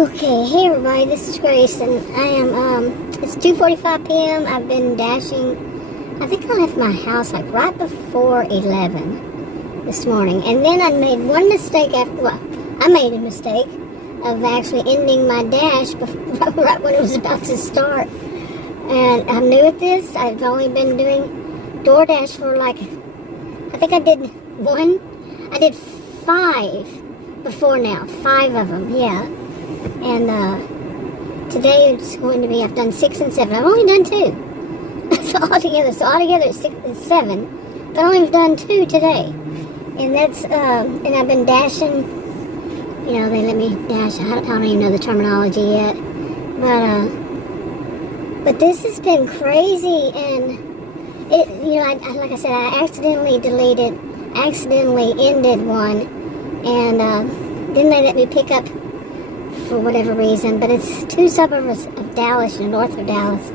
Okay, hey everybody, this is Grace, and I am, it's 2:45 p.m. I've been dashing. I think I left my house like right before 11 this morning, and then I made one mistake I made a mistake of actually ending my dash right when it was about to start. And I'm new at this. I've only been doing Doordash for like, I think I did 5 before now, 5 of them, yeah. And today it's going to be, I've done 6 and 7. I've only done 2. So altogether it's 6 and 7. But I've only done 2 today. And that's, and I've been dashing, you know, they let me dash. I don't even know the terminology yet. But this has been crazy. And it, you know, like I said, I accidentally ended one. And then they let me pick up for whatever reason, but it's 2 suburbs of Dallas, north of Dallas,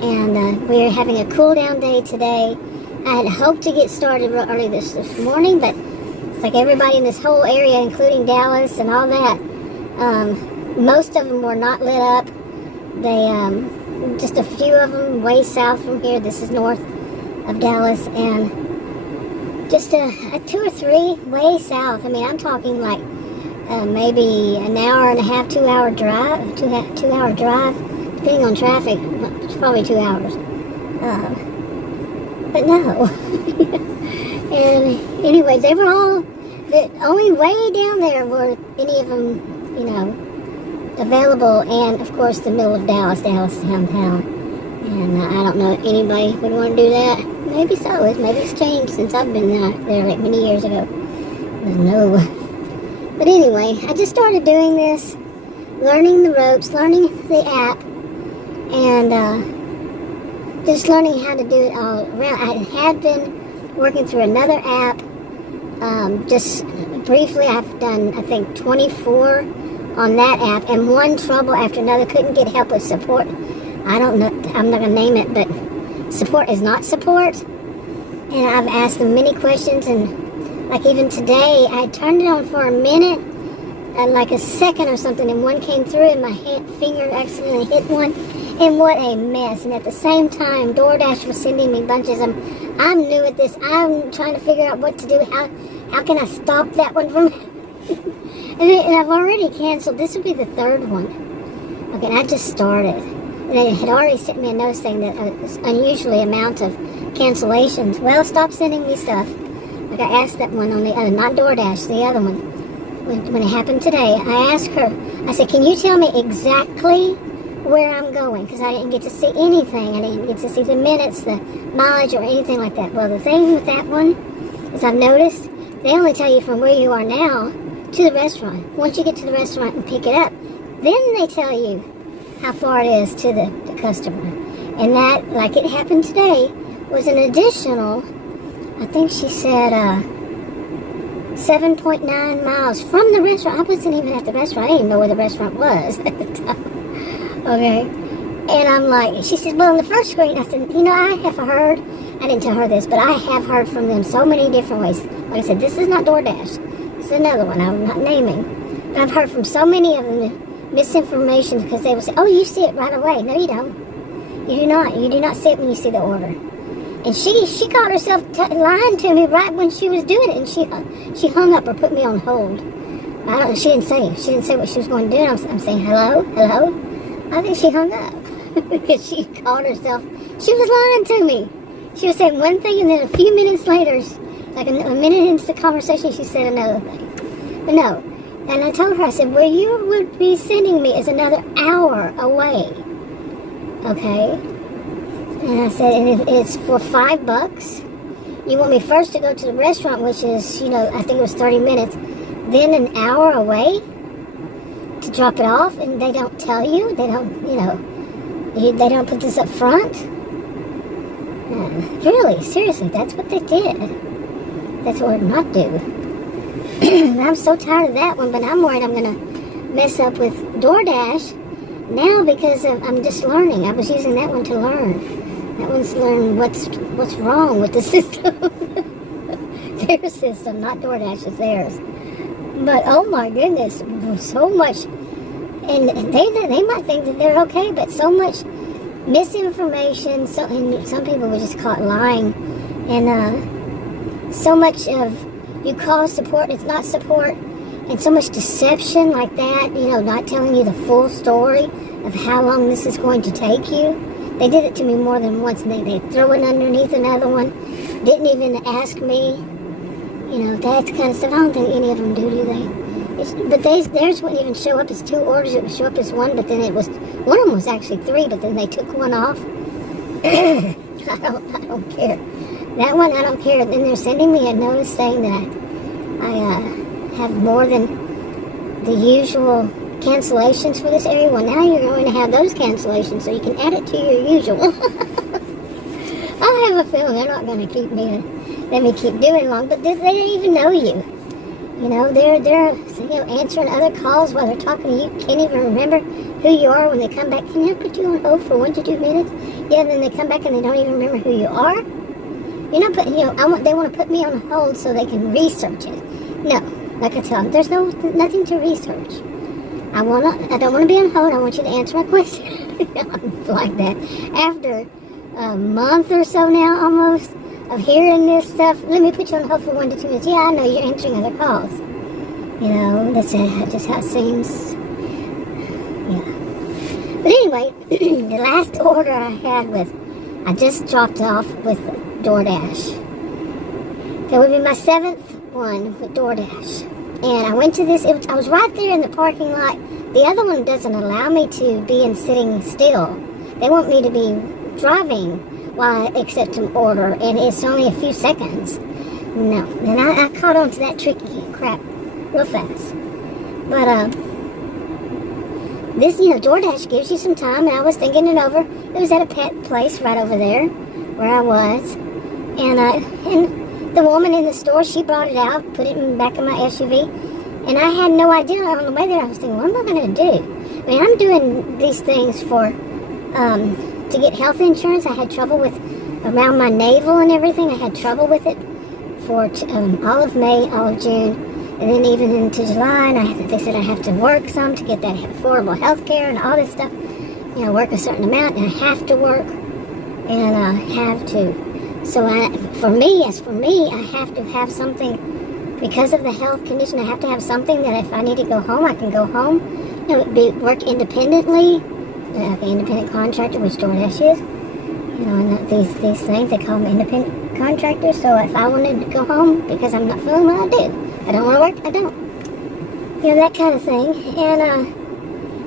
and we're having a cool down day today. I had hoped to get started real early this morning, but it's like everybody in this whole area, including Dallas and all that, most of them were not lit up. They, just a few of them way south from here. This is north of Dallas, and just a 2 or 3 way south. I mean, I'm talking like maybe an hour and a half, 2 hour drive, 2-hour drive, depending on traffic. It's probably 2 hours. But no. And anyway, they were all, the only way down there were any of them, you know, available. And of course, the middle of Dallas downtown. And I don't know if anybody would want to do that. Maybe so. Maybe it's changed since I've been there like many years ago. But no. But anyway, I just started doing this, learning the ropes, learning the app, and just learning how to do it all around. I had been working through another app, just briefly. I've done, I think, 24 on that app, and one trouble after another. Couldn't get help with support. I don't know, I'm not going to name it, but support is not support. And I've asked them many questions, and like even today, I turned it on for a minute, like a second or something, and one came through, and my finger accidentally hit one, and what a mess. And at the same time, Doordash was sending me bunches of, I'm new at this, I'm trying to figure out what to do, how can I stop that one from, and I've already canceled. This would be the 3rd one. Okay, and I just started, and it had already sent me a notice saying that unusually amount of cancellations. Well, stop sending me stuff. Like I asked that one on the other, not Doordash, the other one, when it happened today. I asked her, I said, can you tell me exactly where I'm going? Because I didn't get to see anything. I didn't get to see the minutes, the mileage, or anything like that. Well, the thing with that one is I've noticed they only tell you from where you are now to the restaurant. Once you get to the restaurant and pick it up, then they tell you how far it is to the customer. And that, like it happened today, was an additional, I think she said 7.9 miles from the restaurant. I wasn't even at the restaurant. I didn't even know where the restaurant was at the time. Okay. And I'm like, she said, well, on the first screen, I said, you know, I have heard, I didn't tell her this, but I have heard from them so many different ways. Like I said, this is not Doordash. This is another one I'm not naming. But I've heard from so many of them misinformation, because they will say, oh, you see it right away. No, you don't. You do not. You do not see it when you see the order. And she caught herself lying to me right when she was doing it, and she hung up or put me on hold. I don't know. She didn't say what she was going to do. And I'm saying hello. I think she hung up because she caught herself. She was lying to me. She was saying one thing, and then a few minutes later, like a minute into the conversation, she said another thing. But no. And I told her, I said, where you would be sending me is another hour away. Okay. And I said, and it's for $5. You want me first to go to the restaurant, which is, you know, I think it was 30 minutes, then an hour away to drop it off, and they don't tell you, they don't, you know, they don't put this up front. Really, seriously, that's what they did. That's what we're not do. I'm so tired of that one, but I'm worried I'm going to mess up with Doordash now because I'm just learning. I was using that one to learn. That one's learning what's wrong with the system. Their system, not Doordash, it's theirs. But oh my goodness, so much And they might think that they're okay, but so much misinformation, and some people were just caught lying, and so much of you call support, it's not support, and so much deception like that, not telling you the full story of how long this is going to take you. They did it to me more than once, and they throw it underneath another one, didn't even ask me, that kind of stuff. I don't think any of them do they? But theirs wouldn't even show up as 2 orders, it would show up as 1, but then one of them was actually 3, but then they took 1 off. I don't care. That one, I don't care. Then they're sending me a notice saying that I have more than the usual cancellations for this area. Well, now you're going to have those cancellations, so you can add it to your usual. I have a feeling they're not going to let me keep doing long, but they don't even know you. They're answering other calls while they're talking to you. Can't even remember who you are when they come back. Can I put you on hold for 1 to 2 minutes? Yeah, then they come back and they don't even remember who you are. They want to put me on hold so they can research it. No, like I tell them, there's nothing to research. I don't want to be on hold. I want you to answer my question. I'm like that. After a month or so now, almost, of hearing this stuff, let me put you on hold for 1 to 2 minutes. Yeah, I know you're answering other calls. That's just how it seems. Yeah. But anyway, the last order I had I just dropped off with DoorDash. That would be my 7th one with DoorDash. And I went to this, I was right there in the parking lot. The other one doesn't allow me to be in sitting still. They want me to be driving while I accept an order, and it's only a few seconds. No, and I caught on to that tricky crap real fast. But this, DoorDash gives you some time, and I was thinking it over. It was at a pet place right over there where I was, and the woman in the store, she brought it out, put it in the back of my SUV, and I had no idea. On the way there, I was thinking, what am I going to do? I mean, I'm doing these things for to get health insurance. I had trouble with around my navel and everything. I had trouble with it for all of May, all of June, and then even into July. And they said I have to work some to get that affordable health care and all this stuff. Work a certain amount, and I have to work, and I have to. So for me, I have to have something because of the health condition. I have to have something that if I need to go home, I can go home. Work independently. Like an independent contractor, which DoorDash is. And these things, they call them independent contractors. So if I wanted to go home because I'm not feeling well, I do. I don't want to work, I don't. That kind of thing. And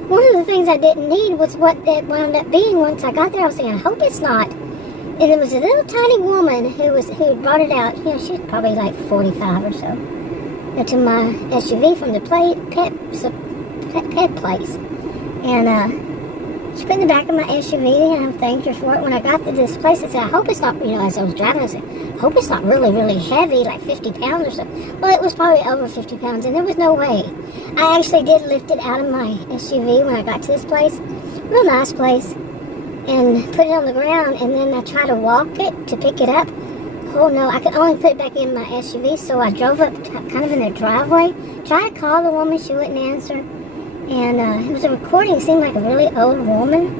one of the things I didn't need was what it wound up being once I got there. I was thinking, I hope it's not. And there was a little tiny woman who brought it out. She was probably like 45 or so. To my SUV from the pet place. And she put in the back of my SUV, and I thanked her for it. When I got to this place, I said, I hope it's not, as I was driving, I said, I hope it's not really, really heavy, like 50 pounds or so. Well, it was probably over 50 pounds, and there was no way. I actually did lift it out of my SUV when I got to this place, real nice place, and put it on the ground, and then I tried to walk it to pick it up. Oh no, I could only put it back in my SUV, so I drove up kind of in their driveway, tried to call the woman, she wouldn't answer. And it was a recording. It seemed like a really old woman.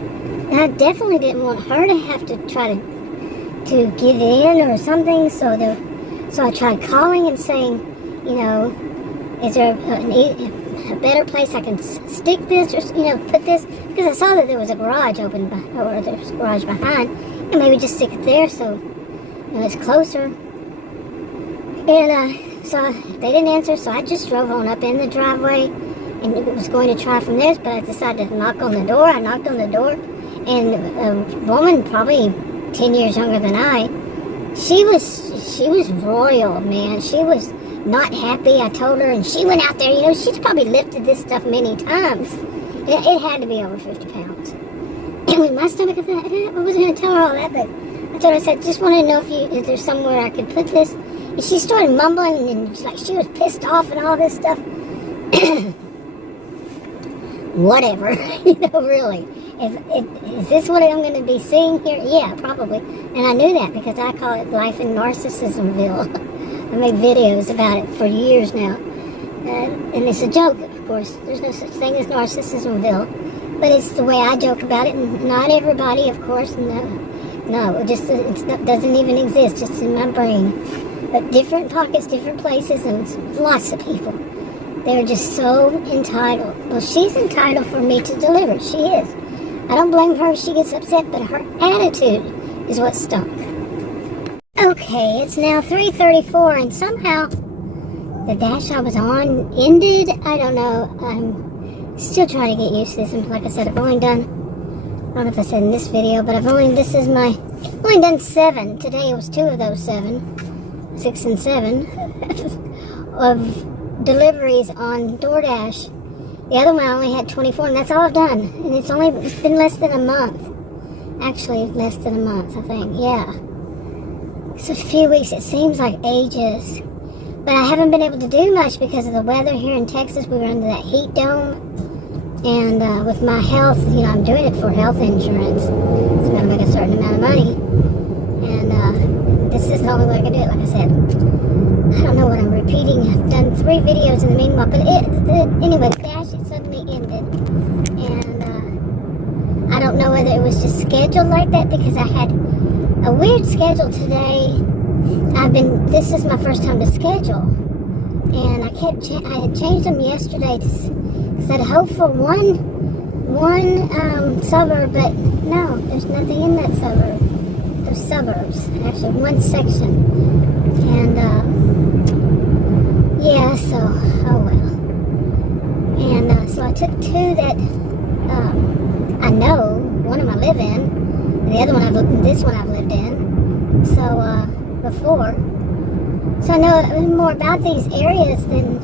And I definitely didn't want her to have to try to get in or something. So I tried calling and saying, is there a better place I can stick this or, put this? Because I saw that there was a garage open, or there's a garage behind. And maybe just stick it there so it's closer. And so they didn't answer. So I just drove on up in the driveway. And it was going to try from there, but I decided to knock on the door. I knocked on the door, and a woman, probably 10 years younger than I, she was royal, man. She was not happy. I told her, and she went out there. She's probably lifted this stuff many times. It had to be over 50 pounds. And with my stomach, I thought, I wasn't going to tell her all that, but I told her, I said, just wanted to know if there's somewhere I could put this. And she started mumbling, and she was pissed off and all this stuff. Whatever, really. Is this what I'm going to be seeing here? Yeah, probably. And I knew that because I call it life in Narcissismville. I make videos about it for years now. And it's a joke, of of course. There's no such thing as Narcissismville. But it's the way I joke about it, and not everybody, of course, no, it doesn't even exist, just in my brain. But different pockets, different places, and lots of people. They're just so entitled. Well, she's entitled for me to deliver. She is. I don't blame her if she gets upset, but her attitude is what stunk. Okay, it's now 3:34, and somehow the dash I was on ended. I don't know. I'm still trying to get used to this, and like I said, I've only done, I don't know if I said in this video, but I've only done 7. Today was 2 of those 7, 6 and 7, of deliveries on Doordash. The other one I only had 24, and that's all I've done, and it's been less than a month. Actually, less than a month, I think, yeah. It's a few weeks, it seems like ages. But I haven't been able to do much because of the weather here in Texas. We were under that heat dome. And with my health, I'm doing it for health insurance. It's got to make a certain amount of money. And this is the only way I can do it, like I said. I don't know what I'm repeating. I've done 3 videos in the meanwhile. But anyway, the dash suddenly ended. And I don't know whether it was just scheduled like that because I had a weird schedule today. This is my first time to schedule, and I had changed them yesterday because I'd hoped for one suburb, but no, there's nothing in that suburb. There's suburbs, actually, one section, and yeah, so, oh well. And so I took 2 that I know, one of them I live in, and the other one this one I've lived in, so before. So I know more about these areas than,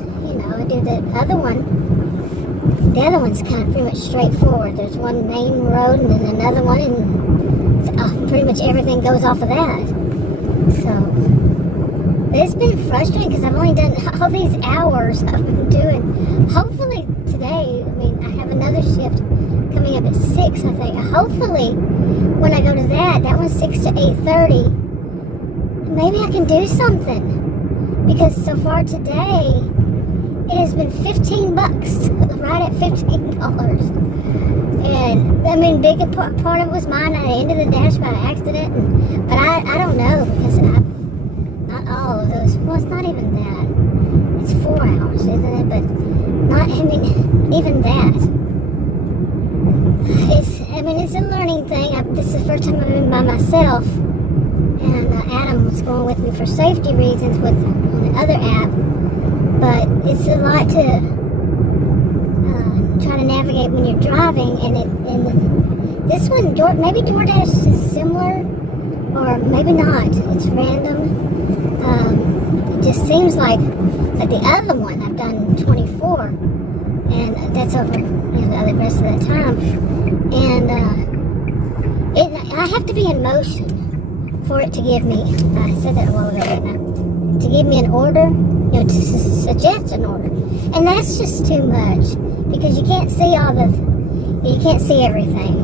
I do the other one. The other one's kind of pretty much straightforward. There's one main road and then another one, and pretty much everything goes off of that. So, but it's been frustrating because I've only done all these hours I've been doing. Hopefully today, I have another shift coming up at 6, I think. Hopefully, when I go to that one's 6 to 8:30. Maybe I can do something. Because so far today, it has been $15, right at $15. And, big part of it was mine. I ended the dash by accident. But I don't know, because not all of those, well, it's not even that. It's 4 hours, isn't it? But even that. It's a learning thing. This is the first time I've been by myself. And Adam was going with me for safety reasons on the other app. But it's a lot to try to navigate when you're driving. And this one, maybe DoorDash is similar, or maybe not. It's random. It just seems like the other one I've done 24, and that's over the rest of the time. And I have to be in motion for it to give me, I said that a while ago, to give me an order, to suggest an order. And that's just too much, because you can't see everything.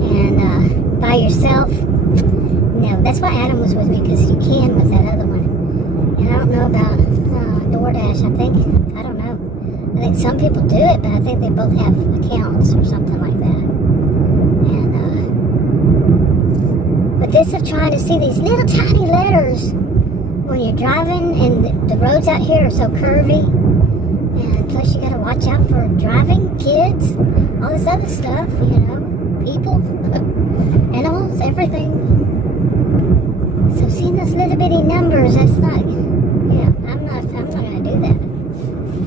And by yourself, no, that's why Adam was with me, because you can with that other one. And I don't know about DoorDash, I don't know. I think some people do it, but I think they both have accounts or something like that. But this of trying to see these little tiny letters when you're driving, and the roads out here are so curvy, and plus you gotta watch out for driving, kids, all this other stuff, people, animals, everything. So seeing those little bitty numbers, that's not, I'm not gonna do that.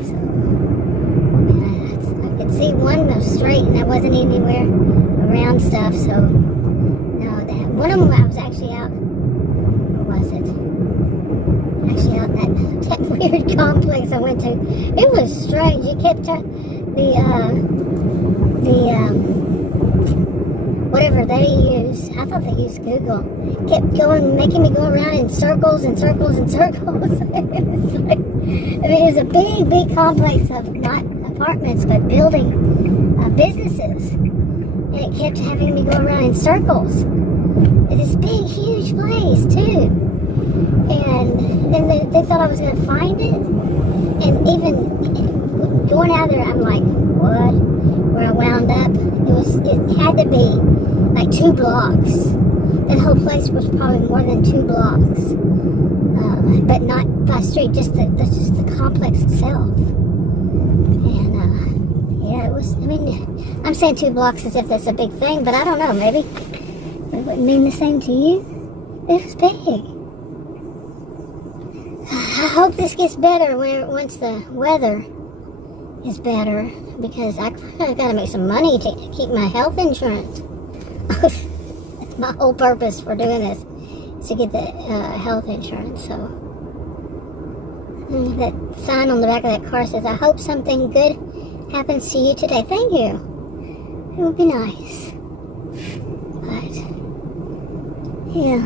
So, I could see one was straight and that wasn't anywhere around stuff, so. One of them, I was actually out, where was it? Actually out in that weird complex I went to. It was strange. It kept, whatever they use, I thought they used Google, kept making me go around in circles and circles and circles. It was a big, big complex of not apartments, but building businesses. And it kept having me go around in circles. This big, huge place, too. And they thought I was going to find it. And even going out there, I'm like, what? Where I wound up, it had to be like 2 blocks. That whole place was probably more than 2 blocks. But not by street, just the complex itself. And, yeah, it was, I mean, I'm saying 2 blocks as if that's a big thing, but I don't know, maybe it wouldn't mean the same to you. It was big. I hope this gets better once the weather is better, because I've got to make some money to keep my health insurance. That's my whole purpose for doing this, is to get the health insurance. So that sign on the back of that car says, I hope something good happens to you today. Thank you. It would be nice. But yeah,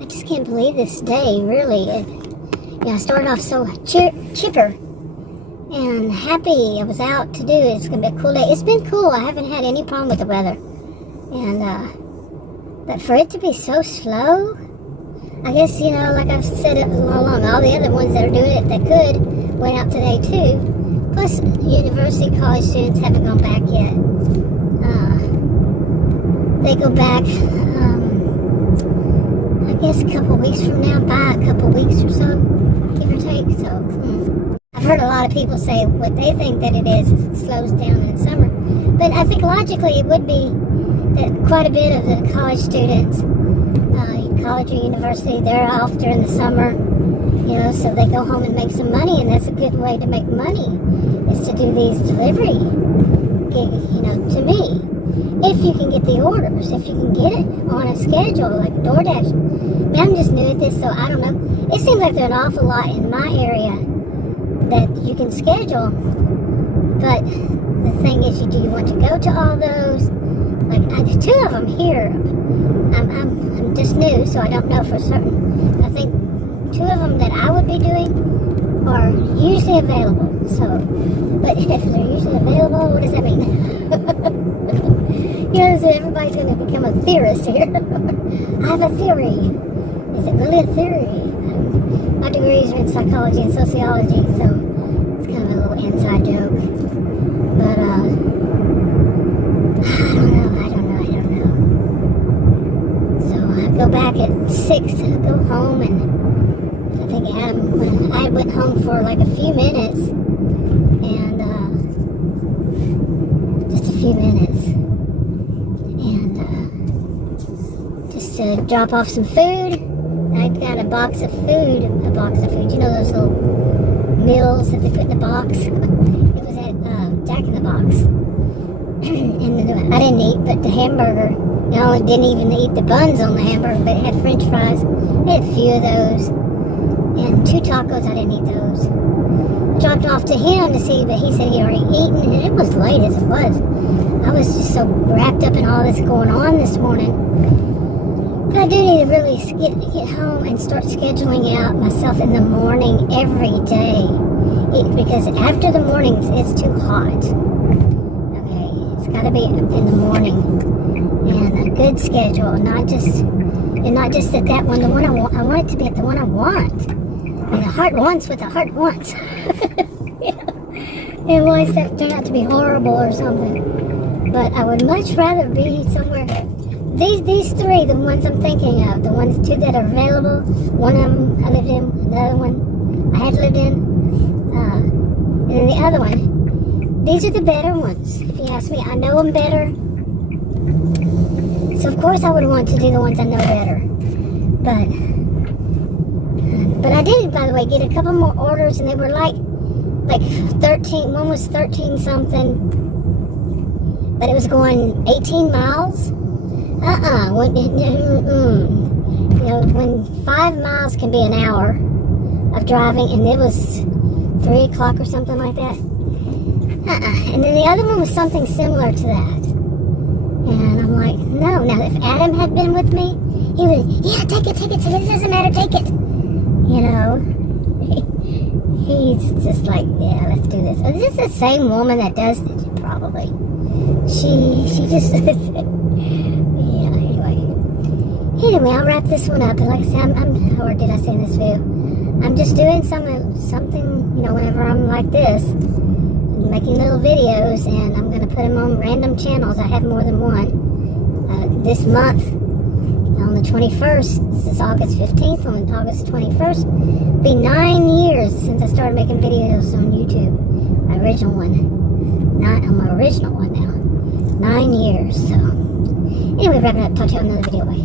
I just can't believe this day, really. I started off so chipper and happy. I was out to do it. It's going to be a cool day. It's been cool. I haven't had any problem with the weather. And, but for it to be so slow, I guess, like I've said it all along, all the other ones that are doing it that could went out today too. Plus, university college students haven't gone back yet. They go back, I guess a couple weeks from now, by a couple weeks or so, give or take. So, I've heard a lot of people say what they think that it is it slows down in summer. But I think logically it would be that quite a bit of the college students, college or university, they're off during the summer, so they go home and make some money, and that's a good way to make money, is to do these delivery gigs, to me. If you can get the orders, if you can get it on a schedule, like Doordash. I mean, I'm just new at this, so I don't know. It seems like there's an awful lot in my area that you can schedule, but the thing is, do you want to go to all those? Like, 2 of them here. I'm just new, so I don't know for certain. I think 2 of them that I would be doing are usually available. So, but if they're usually available, what does that mean? So everybody's going to become a theorist here. I have a theory. Is it really a theory? My degrees are in psychology and sociology, so it's kind of a little inside joke. But, I don't know. So I go back at 6 to go home, and I think I went home for like a few minutes, and just a few minutes, and just to drop off some food. I got a box of food, those little meals that they put in a box. It was at Jack in the Box. And I didn't eat, but the hamburger, I didn't even eat the buns on the hamburger, but it had french fries. I had a few of those. And 2 tacos, I didn't eat those. Dropped off to him to see, but he said he'd already eaten, and it was late as it was. I was just so wrapped up in all this going on this morning. But I do need to really get home and start scheduling out myself in the morning every day. Because after the mornings, it's too hot. Okay, it's got to be in the morning. And a good schedule, not just that one, the one I want. I want it to be at the one I want. And the heart wants what the heart wants. And why does that turn out to be horrible or something? But I would much rather be somewhere. These 3, the ones I'm thinking of, the ones 2 that are available. One of them I lived in, another one I had lived in, and then the other one. These are the better ones. If you ask me, I know them better. So of course I would want to do the ones I know better. But I did, by the way, get a couple more orders, and they were like 13. One was 13 something, but it was going 18 miles. When 5 miles can be an hour of driving, and it was 3 o'clock or something like that. And then the other one was something similar to that. And I'm like, no. Now, if Adam had been with me, he would, yeah, take it. It doesn't matter, take it. He's just like, yeah, let's do this. Oh, this is the same woman that does it, probably. She just, yeah, anyway, I'll wrap this one up. And like I said, or did I say in this video? I'm just doing something, you know, whenever I'm like this, making little videos, and I'm going to put them on random channels. I have more than one. This month, on the 21st, this is August 15th, on August 21st, it'll be 9 years since I started making videos on YouTube. My original one. I'm my original one now. 9 years, so. Anyway, wrapping up. Talk to you on another video. Bye.